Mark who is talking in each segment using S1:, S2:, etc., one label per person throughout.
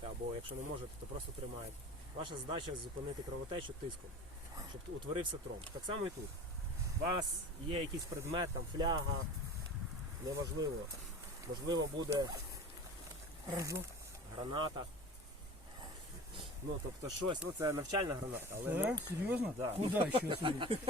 S1: або якщо не можете, то просто тримаєте. Ваша задача зупинити кровотечу тиском, щоб утворився тромб. Так само і тут. У вас є якийсь предмет, там фляга, неважливо. Можливо буде граната. Ну, тобто щось, ну це навчальна граната. Але
S2: Серйозно?
S1: Да.
S2: Куда ще сюди?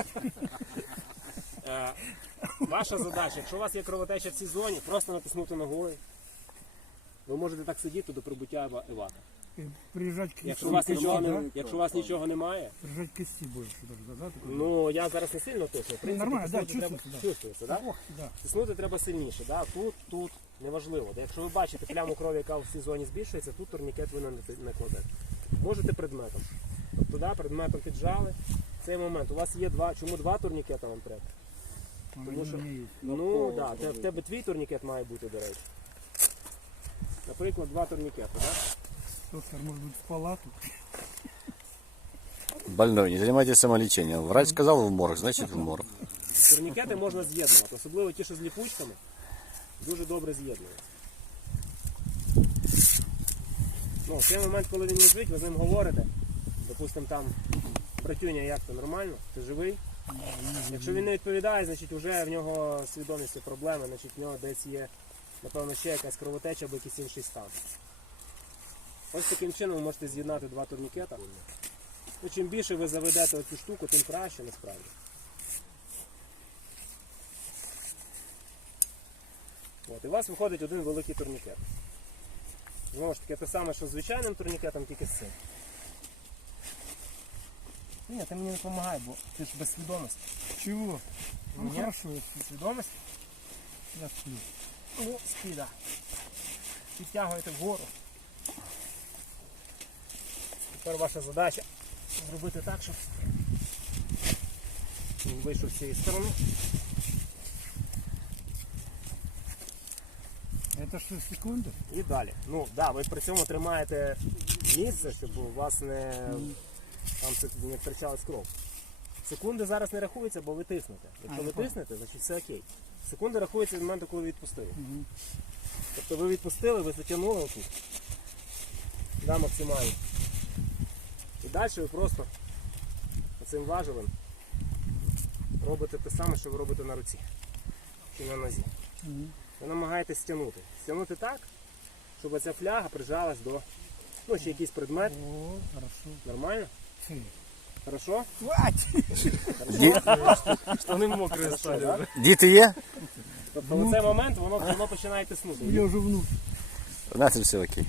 S1: Ваша задача, якщо у вас є кровотеча в цій зоні, просто натиснути ногою. Ви можете так сидіти до прибуття евака.
S2: Прижать к
S1: Якщо у вас нічого немає,
S2: Прижать к кисти больше даже, да?
S1: ну я зараз не сильно точно. В принципі,
S2: Нормально, да,
S1: тиснути треба,
S2: чувствується, да.
S1: чувствується, да?
S2: Да.
S1: Тиснути треба сильніше, да? Тут, неважливо. Да? Якщо ви бачите пляму крові, яка в цій зоні збільшується, тут турнікет ви не кладете. Можете предметом. Тобто, да, предметом піджали. В цей момент у вас є чому два турнікета вам треба? Тому що, ну, да, в тебе твій турнікет має бути, до речі. Наприклад, два турнікети, да?
S2: Доктор, может быть, в палату?
S3: Больной, не занимайтесь самолечением. Врач сказал в морг, значит в морг.
S1: Турнікети можна з'єднувати, особливо ті, що з ліпучками, дуже добре з'єднуються. Ну, в цей момент, коли він лежить, ви з ним говорите, допустимо там, братюня, як то, нормально? Ти живий? Якщо він не відповідає, значить вже в нього свідомістю проблеми, значить в нього десь є, напевно, ще якась кровотеча або якийсь інший стан. Ось таким чином ви можете з'єднати два турнікета. Ну, чим більше ви заведете цю штуку, тим краще насправді. От, і у вас виходить один великий турнікет. Знову ж таки, те саме, що з звичайним турнікетом, тільки з цим. Ні, ти мені не допомагай, бо ти ж без свідомості.
S2: Чего? Ну,
S1: Ні?
S2: хорошо.
S1: Свідомість?
S2: Я сплю.
S1: Ну, спіда. Підтягуєте вгору. Тепер ваша задача зробити так, щоб він вийшов з цієї сторони.
S2: Это что, секунды?
S1: І далі. Ну, да, ви при цьому тримаєте місце, щоб у вас не втрачалась кров. Секунди зараз не рахуються, бо ви тиснете. Якщо ви тиснете, значить все окей. Секунди рахуються від моменту, коли ви відпустили. Тобто ви відпустили, ви затягнули отут. Да, максимально. І далі ви просто цим важелем робите те саме, що ви робите на руці. Чи на нозі. Ви намагаєтесь стягнути. Стягнути так, щоб ця фляга прижалась до, ну, ще якийсь предмет.
S2: О, хорошо.
S1: Нормально?
S2: Фу.
S1: Хорошо?
S4: Штани мокрі стали.
S1: Да?
S3: Діти є?
S1: Тобто в цей момент воно починає тиснути.
S2: Я уже внук.
S3: У нас все окей.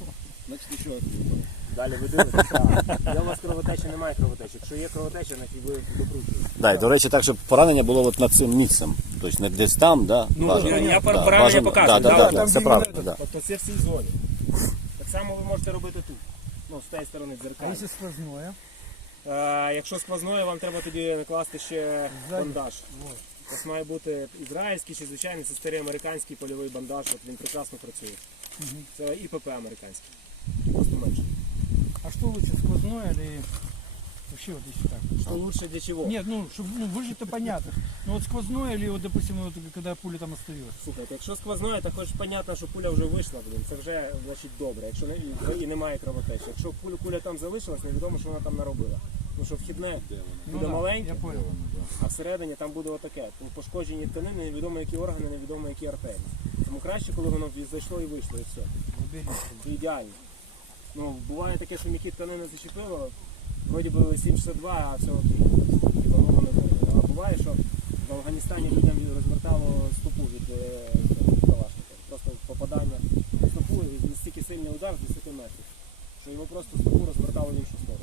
S1: Далі ви дивитесь. Так. Де у вас кровотечі, немає кровотечі. Якщо є кровотеча, значить ви докручуєте.
S3: Да, і, до речі, так, щоб поранення було от над цим місцем. Тобто не десь там, да?
S1: я
S3: да,
S1: поранення
S3: бажано.
S1: показую,
S3: Да,
S1: да,
S3: да,
S1: там,
S3: це правда, да.
S1: Тобто це в цій зоні. Так само ви можете робити тут. Ну, з тієї сторони
S2: А
S1: дзеркально.
S2: если сквозное?
S1: Якщо сквозної, вам треба тоді накласти ще бандаж. У вас має бути ізраїльський чи звичайний, це старий американський польовий бандаж, от він прекрасно працює. Це ІПП американський, просто менше.
S2: А что лучше, сквозное или вообще вот если так?
S1: Що лучше для чого?
S2: Нет, ну, чтобы, ну, выжить-то понятно. Ну вот сквозное или вот, допустим, вот, когда пуля там остается?
S1: Слухайте, якщо сквозної, то хоч понятно, що пуля вже вийшла, блін, це вже значить добре, якщо не, і немає кровотечі. Якщо куля там залишилась, невідомо, що вона там наробила. Тому що вхідне буде
S2: да,
S1: маленьке,
S2: я понял.
S1: а всередині там буде отаке. Тому пошкоджені тканини, невідомо які органи, невідомо які артерії. Тому краще, коли воно зайшло і вийшло, і все. Це ідеально. Ну, буває таке, що м'які тканини зачепило, вроді би 7,62, а все окей. А буває, що в Афганістані людям розвертало стопу від калашника. Просто попадання в стопу, і настільки сильний удар з 10 метрів, що його просто стопу розвертало в іншу сторону.